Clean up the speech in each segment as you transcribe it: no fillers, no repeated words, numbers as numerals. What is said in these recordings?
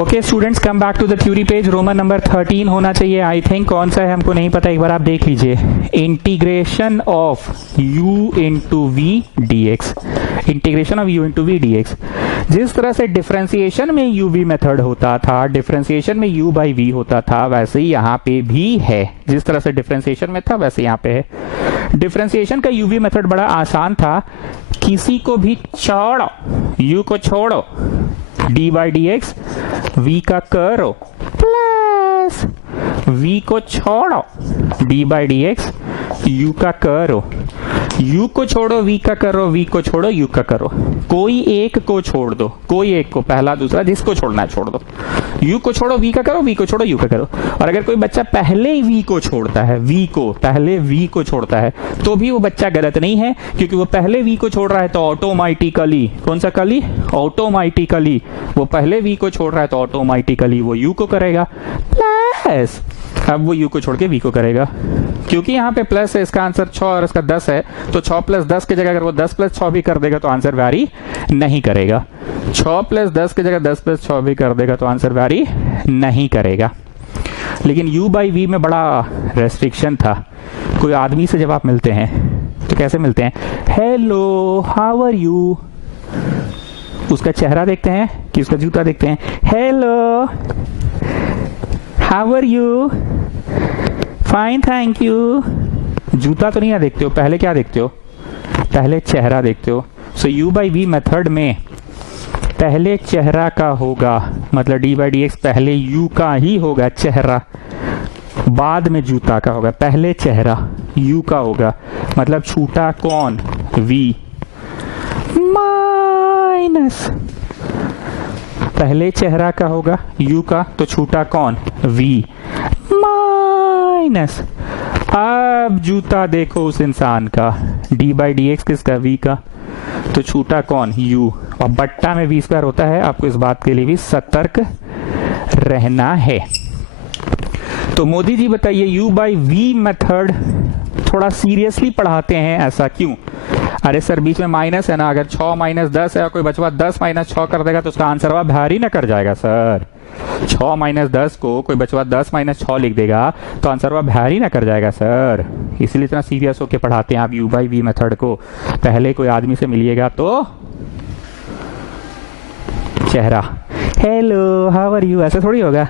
Okay students, come back to the theory page. Roman number 13 होना चाहिए I think. कौन सा है हमको नहीं पता, एक बार आप देख लीजिए। Integration of u into v d x. Integration of u into v d x. जिस तरह से डिफ्रेंसिएशन में u v मेथड होता था, डिफ्रेंसिएशन में u बाई v होता था, वैसे ही यहाँ पे भी है। जिस तरह से डिफ्रेंसिएशन में था वैसे यहाँ पे है। डिफ्रेंसिएशन का u v मेथड बड़ा आसान था। किसी को भी छोड़ो, u को छोड़ो, d by d x, v का करो प्लस v को छोड़ो, d by d x, u का करो। u को छोड़ो, v का करो, v को छोड़ो, u का करो। कोई एक को छोड़ दो, कोई एक को, पहला दूसरा, जिसको छोड़ना है छोड़ दो। u को छोड़ो, v का करो, v को छोड़ो, u का करो। और अगर कोई बच्चा पहले v को छोड़ता है, v को पहले v को छोड़ता है, तो भी वो बच्चा गलत नहीं है, क्योंकि वो पहले v को छोड़ रहा है तो ऑटोमेटिकली, कौन सा कली, ऑटोमेटिकली वो पहले v को छोड़ रहा है तो ऑटोमेटिकली वो u को करेगा प्लस, अब वो u को छोड़ के v को करेगा। क्योंकि यहाँ पे प्लस है, इसका आंसर 6 और इसका 10 है, तो 6 प्लस 10 की जगह अगर वो 10 प्लस 6 भी कर देगा तो आंसर वैरी नहीं करेगा। 6 प्लस 10 की जगह 10 प्लस 6 भी कर देगा तो आंसर वैरी नहीं करेगा। लेकिन u बाई v में बड़ा रेस्ट्रिक्शन था। कोई आदमी से जब आप मिलते हैं तो कैसे मिलते हैं, हेलो हाउ आर यू, उसका चेहरा देखते हैं कि उसका जूता देखते हैं, hello how are you, fine thank you. जूता तो नहीं देखते हो, पहले क्या देखते हो, पहले चेहरा देखते हो। सो u बाई v मेथड में पहले चेहरा का होगा, मतलब d बाई डी एक्स पहले u का ही होगा चेहरा, बाद में जूता का होगा। पहले चेहरा u का होगा, मतलब छूटा कौन, v माइनस, पहले चेहरा का होगा u का, तो छूटा कौन, v माइनस। अब जूता देखो उस इंसान का, d बाई डी एक्स किसका, v का, तो छूटा कौन, u, और बट्टा में v स्क्वायर होता है। आपको इस बात के लिए भी सतर्क रहना है। तो मोदी जी बताइए, u बाई v मेथड थोड़ा सीरियसली पढ़ाते हैं, ऐसा क्यों? अरे सर बीच में माइनस है ना, अगर 6 माइनस 10 है और कोई बचवा 10 माइनस 6 कर देगा तो उसका आंसर वह भारी ना कर जाएगा सर। 6 माइनस 10 को कोई बचवा 10 माइनस 6 लिख देगा तो आंसर वह भारी ना कर जाएगा सर। इसलिए इतना सीरियस होके पढ़ाते हैं आप u बाई v मेथड को। पहले कोई आदमी से मिलिएगा तो चेहरा, हेलो हाउ आर यू, ऐसा थोड़ी होगा,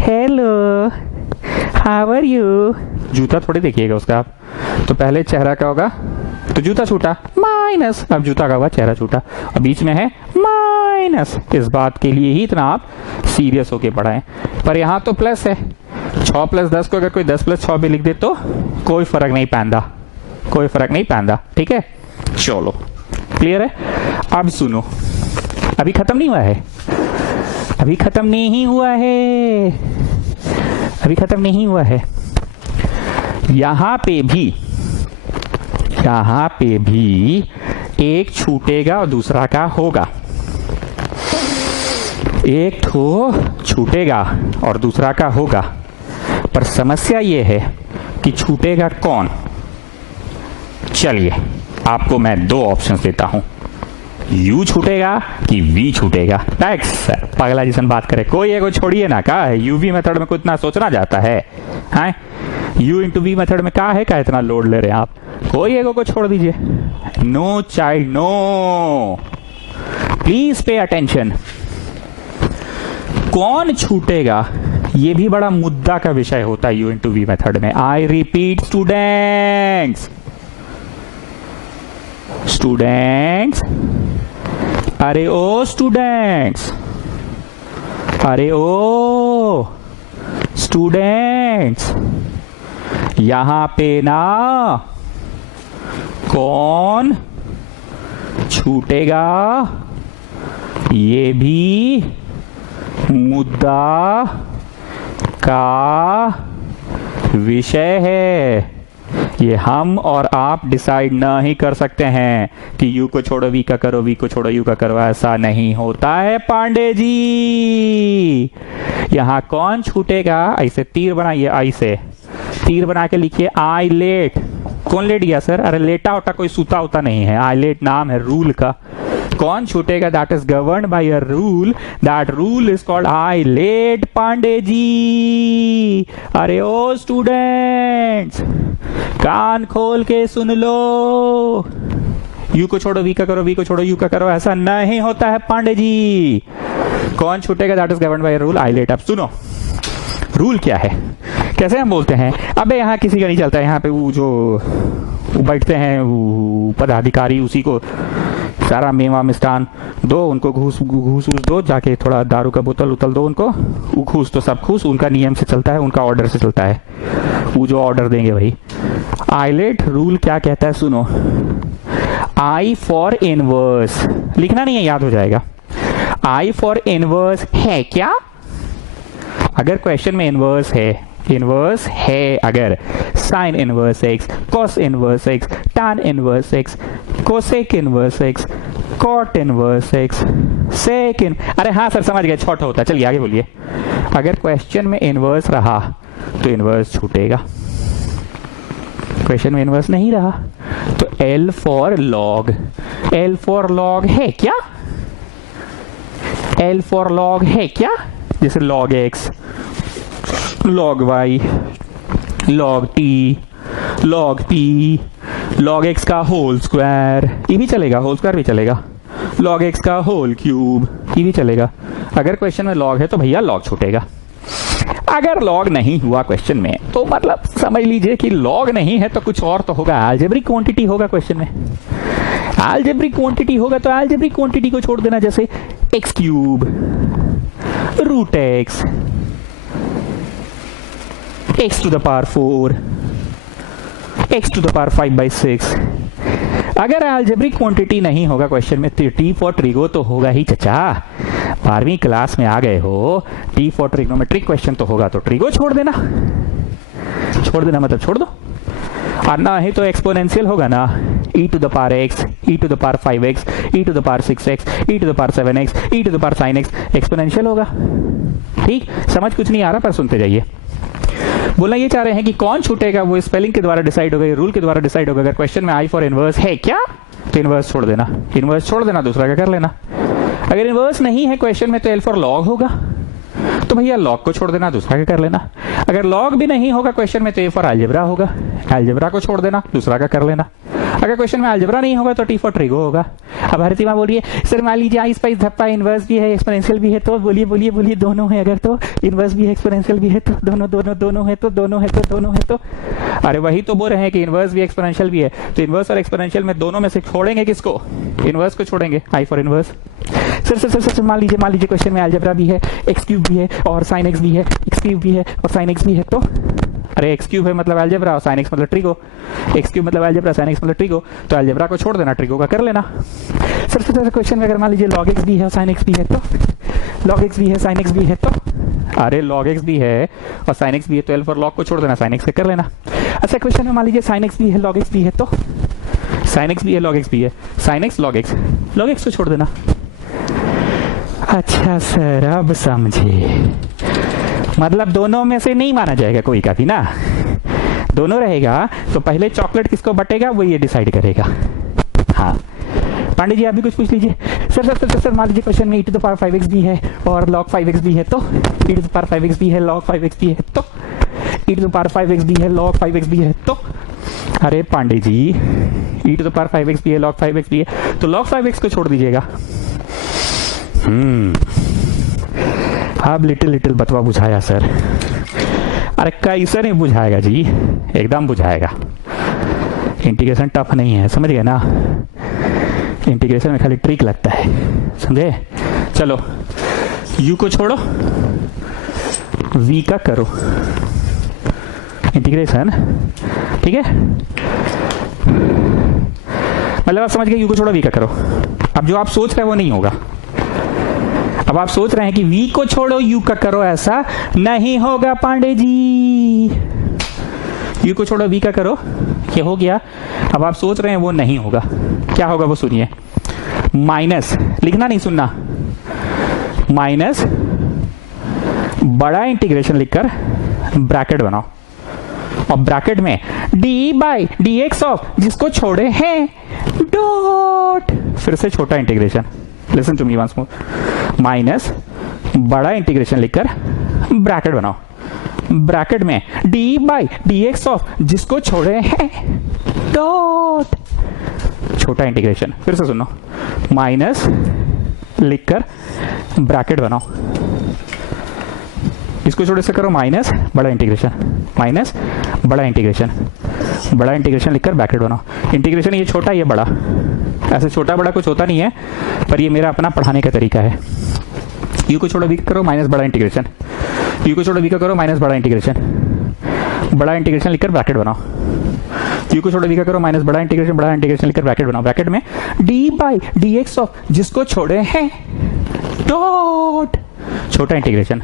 हेलो हाउ आर यू। जूता थोड़ी देखिएगा उसका आप, तो पहले चेहरा का होगा तो जूता छूटा माइनस, अब जूता का होगा चेहरा छूटा, और बीच में है माइनस। इस बात के लिए ही इतना आप सीरियस होके पढ़ाएं। पर यहाँ तो प्लस है, 6 प्लस 10 को अगर कोई 10 प्लस 6 भी लिख दे तो कोई फर्क नहीं पैंदा, कोई फर्क नहीं पैंदा। ठीक है, चलो क्लियर है। अब सुनो, अभी खत्म नहीं हुआ है, अभी खत्म नहीं हुआ है, अभी खत्म नहीं हुआ है। यहां पे भी एक छूटेगा और दूसरा का होगा, एक तो छूटेगा और दूसरा का होगा। पर समस्या ये है कि छूटेगा कौन। चलिए आपको मैं 2 ऑप्शंस देता हूं, u छूटेगा कि v छूटेगा। सर पगला जिसन बात करे, कोई एगो छोड़िए ना, का है u v मेथड में कुछ इतना सोचना जाता है, हैं? u इंटू v मेथड में का है, का इतना लोड ले रहे हैं आप, कोई एगो को छोड़ दीजिए। No child no, please pay attention. कौन छूटेगा ये भी बड़ा मुद्दा का विषय होता है u इंटू v मेथड में। आई रिपीट स्टूडेंट्स, स्टूडेंट्स, अरे ओ स्टूडेंट्स, अरे ओ स्टूडेंट्स, यहां पे ना कौन छूटेगा ये भी मुद्दा का विषय है। ये हम और आप डिसाइड ना ही कर सकते हैं कि u को छोड़ो v का करो, v को छोड़ो u का करो, ऐसा नहीं होता है पांडे जी। यहां कौन छूटेगा, ऐसे तीर बनाइए, आई से तीर बना के लिखिए आई लेट। कौन लेट गया सर, अरे लेटा होता कोई सूता होता नहीं है, आई लेट नाम है रूल का। कौन छूटेगा? That is govern by a rule, that rule is called आईलेट पांडे जी। अरे ओ स्टूडेंट्स, कान खोल के सुन लो, यू को छोड़ो वी का करो, वी को छोड़ो यू का करो, ऐसा नहीं होता है पांडे जी। कौन छूटेगा? That is govern by rule eyelet. अब सुनो रूल क्या है, कैसे हम बोलते हैं। अबे यहाँ किसी का नहीं चलता है, यहाँ पे वो जो बैठते हैं वो पदाधिकारी, उसी को सारा मेवा मिष्ठान दो, उनको घूस घूस दो, जाके थोड़ा दारू का बोतल उतल दो उनको, वो घूस तो सब घूस उनका नियम से चलता है, उनका ऑर्डर से चलता है, वो जो ऑर्डर देंगे भाई। आईलेट रूल क्या कहता है सुनो, आई फॉर इनवर्स, लिखना नहीं है याद हो जाएगा। आई फॉर इनवर्स है क्या? अगर क्वेश्चन में इनवर्स है अगर sine inverse X, cos inverse X, tan inverse X, cosec inverse X, cot inverse X, sec इन, अरे हाँ सर समझ गए, छोटा होता है। चलिए आगे बोलिए। अगर क्वेश्चन में इनवर्स रहा तो इनवर्स छूटेगा, क्वेश्चन में इनवर्स नहीं रहा तो L for log, L for log है क्या? L फॉर लॉग है क्या? जैसे log x, log y, log t, log p, log x का होल स्क्वायर, ये भी चलेगा, होल स्क्वायर भी चलेगा, log x का होल क्यूब, ये भी चलेगा। अगर क्वेश्चन में log है तो भैया log छूटेगा। अगर log नहीं हुआ क्वेश्चन में तो मतलब समझ लीजिए कि log नहीं है तो कुछ और तो होगा, अलजेब्रिक क्वांटिटी होगा क्वेश्चन में। अलजेब्रिक क्वांटिटी होगा तो अलजेब्रिक क्वांटिटी को छोड़ देना, जैसे x cube, root x, x to the power 4, x to the power 5/6। अगर अलजेब्रिक क्वांटिटी नहीं होगा क्वेश्चन में तो टी फॉर ट्रिगो तो होगा ही चचा, 12वीं क्लास में आ गए हो, टी फॉर ट्रिग्नोमेट्रिक क्वेश्चन तो होगा, तो ट्रिगो छोड़ देना, मतलब छोड़ दो। और ना ही तो एक्सपोनेंशियल होगा ना, e to the power x, e to the power 5x, e to the power 6x, e to the power 7x, e to the power sin x, exponential होगा। ठीक, समझ कुछ नहीं आ रहा पर सुनते जाइए। बोलना ये चाह रहे हैं कि कौन छूटेगा वो स्पेलिंग के द्वारा डिसाइड होगा, रूल के द्वारा डिसाइड होगा। अगर क्वेश्चन में आई फॉर इनवर्स है क्या तो इनवर्स छोड़ देना, इनवर्स छोड़ देना, दूसरा क्या कर लेना। अगर इनवर्स नहीं है क्वेश्चन में तो एल फॉर लॉग होगा, तो भैया लॉग को छोड़ देना, दूसरा क्या कर लेना। अगर लॉग भी नहीं होगा क्वेश्चन में तो ए फॉर अलजेब्रा होगा, अलजेब्रा को छोड़ देना, दूसरा का कर लेना। अगर क्वेश्चन में अलजेब्रा नहीं होगा तो टी फॉर ट्रिगो होगा। अब भारती माँ बोलिए सर मान लीजिए आई स्पाइस धप्पा इनवर्स भी है एक्सपोनेंशियल भी है, तो बोलिए बोलिए बोलिए दोनों है, अगर तो इनवर्स भी है एक्सपोनेंशियल भी है तो दोनों दोनों दोनों है तो दोनों है तो दोनों है तो, अरे वही तो बोल रहे हैं कि इनवर्स भी एक्सपोनेंशियल भी है, तो इनवर्स और एक्सपोनेंशियल में दोनों में से छोड़ेंगे किसको? इनवर्स को छोड़ेंगे, I for inverse. Sir sir sir sir मान लीजिए क्वेश्चन में अलजेब्रा भी है, एक्स क्यूब भी है और साइन एक्स भी है, एक्स क्यूब भी है और साइन एक्स भी है, तो अरे एक्स क्यूब है मतलब अलजेब्रा और साइन एक्स मतलब ट्रिगो, एक्स क्यूब मतलब अलजेब्रा साइन एक्स मतलब ट्रिगो, तो अलजेब्रा को छोड़ देना, ट्रिगो का कर लेना। सर सर क्वेश्चन में अगर मान लीजिए लॉग एक्स भी है और साइन एक्स भी है, तो लॉग एक्स भी है साइन एक्स भी है, तो अरे लॉग एक्स भी है और साइन एक्स भी है तो एल फॉर लॉग को छोड़ देना, साइन एक्स का कर लेना। अच्छा क्वेश्चन में मान लीजिए साइन एक्स भी है लॉग एक्स भी है, तो साइन एक्स भी है लॉग एक्स भी है, साइन एक्स लॉग एक्स को छोड़ देना। अच्छा सर अब समझे, मतलब दोनों में से नहीं माना जाएगा कोई का भी ना, दोनों रहेगा तो पहले चॉकलेट किसको बटेगा वो ये डिसाइड करेगा। हाँ पांडे जी आप भी कुछ पूछ लीजिए। सर सर सर सर मान लीजिए क्वेश्चन में e to the power 5x भी है और log 5x भी है, तो e to the power 5x भी है log 5x भी है, तो e to the power 5x भी है log 5x भी है, तो अरे Pandey ji e to the power 5x भी है log 5x भी है, तो log 5x को छोड़ दीजिएगा। अब लिटिल बतवा बुझाया सर। अरे कैसे नहीं बुझाएगा जी, एकदम बुझाएगा। इंटीग्रेशन टफ नहीं है, समझ गए ना, इंटीग्रेशन में खाली ट्रिक लगता है, समझे। चलो u को छोड़ो, v का करो इंटीग्रेशन, ठीक है। मतलब आप समझ गए, u को छोड़ो v का करो। अब जो आप सोच रहे हैं वो नहीं होगा। अब आप सोच रहे हैं कि v को छोड़ो u का करो, ऐसा नहीं होगा पांडे जी। u को छोड़ो v का करो, ये हो गया। अब आप सोच रहे हैं वो नहीं होगा, क्या होगा वो सुनिए। माइनस लिखना नहीं सुनना, माइनस बड़ा इंटीग्रेशन लिखकर ब्रैकेट बनाओ, और ब्रैकेट में d by d x of जिसको छोड़े हैं डॉट, फिर से छोटा integration, listen to me once more, minus बड़ा इंटीग्रेशन लिखकर ब्रैकेट बनाओ, ब्रैकेट में d by d x of जिसको छोड़े हैं डॉट, छोटा इंटीग्रेशन, फिर से सुनो, माइनस लिखकर ब्रैकेट बनाओ, इसको छोड़े से करो माइनस बड़ा इंटीग्रेशन, माइनस बड़ा इंटीग्रेशन, बड़ा इंटीग्रेशन लिखकर ब्रैकेट बनाओ। इंटीग्रेशन ये छोटा ये बड़ा, ऐसे छोटा बड़ा कुछ होता नहीं है, पर ये मेरा अपना पढ़ाने का तरीका है। यू को छोड़ो वी करो माइनस बड़ा इंटीग्रेशन, यू को छोड़ो वी का करो माइनस बड़ा इंटीग्रेशन, बड़ा इंटीग्रेशन लिखकर ब्रैकेट बनाओ, यू को छोड़ो वी का करो माइनस बड़ा इंटीग्रेशन लिखकर ब्रैकेट बनाओ, ब्रैकेट में d by d x of जिसको छोड़े हैं डॉट, छोटा integration,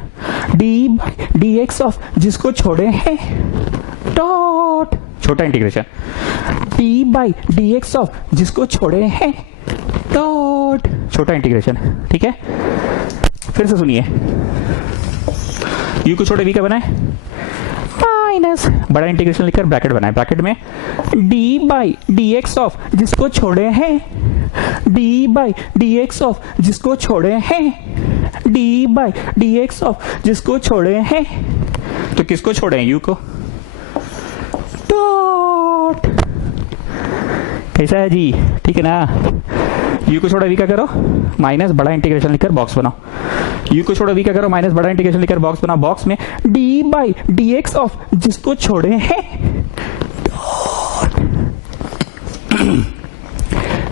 D by d x of जिसको छोड़े हैं डॉट, छोटा integration, D by d x of जिसको छोड़े हैं डॉट, छोटा इंटीग्रेशन। ठीक है, फिर से सुनिए, यू को छोड़े वी का बनाए माइनस बड़ा इंटीग्रेशन लिखकर ब्रैकेट बनाए, ब्रैकेट में d by d x of जिसको छोड़े हैं, D by d x of जिसको छोड़े हैं, D by d x of जिसको छोड़े हैं, तो किसको छोड़े हैं, यू को, डॉट, कैसा है जी, ठीक है ना। यू को छोड़ा वी का करो माइनस बड़ा इंटीग्रेशन लिखकर बॉक्स बनाओ, यू को छोड़ा वी का करो माइनस बड़ा इंटीग्रेशन लिखकर बॉक्स बनाओ, बॉक्स में d by d x of जिसको छोड़े हैं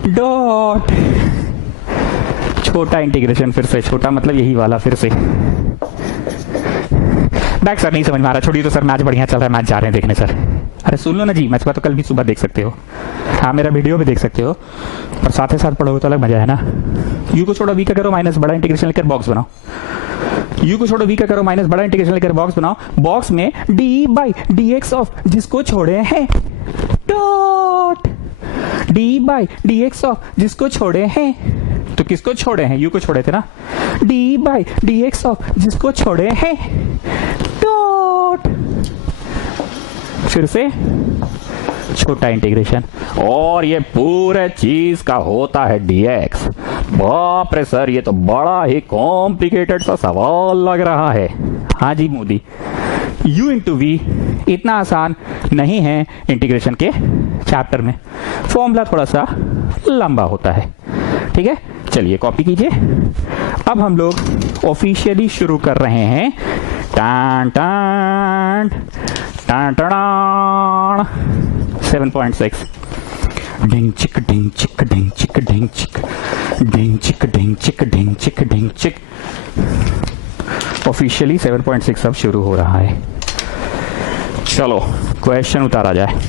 डॉट, छोटा इंटीग्रेशन, फिर से छोटा मतलब यही वाला, फिर से बैक सर नहीं समझ में आ रहा, छोड़िए तो सर मैच बढ़िया चल रहा है, मैच जा रहे हैं देखने सर। अरे सुन लो ना जी, मैच का तो कल भी सुबह देख सकते हो, हाँ मेरा वीडियो भी देख सकते हो, पर साथ ही साथ पढ़ोगे तो अलग मजा है ना। यू को छोड़ो वी का करो माइनस बड़ा इंटीग्रेशन लेकर बॉक्स बनाओ, यू को छोड़ो वी का करो माइनस बड़ा इंटीग्रेशन लेकर बॉक्स बनाओ, बॉक्स में d by d x of जिसको छोड़े हैं dot, D by d x of जिसको छोड़े हैं, तो किसको छोड़े हैं, यू को छोड़े थे ना, D by d x of जिसको छोड़े हैं डॉट, फिर से छोटा इंटीग्रेशन, और ये पूरे चीज का होता है dx। बाप रे सर, ये तो बड़ा ही कॉम्प्लिकेटेड सा सवाल लग रहा है। हाँ जी मोदी, u इंटू वी इतना आसान नहीं है इंटीग्रेशन के चैप्टर में, फॉर्मूला थोड़ा सा लंबा होता है। ठीक है, चलिए कॉपी कीजिए। अब हम लोग ऑफिशियली शुरू कर रहे हैं। टान टान टान टान 7.6 डिंग चिक डिंग चिक डिंग चिक डिंग चिक डिंग चिक डिंग चिक डिंग चिक डिंग चिक। ऑफिशियली 7.6 अब शुरू हो रहा है। चलो क्वेश्चन उतारा जाए।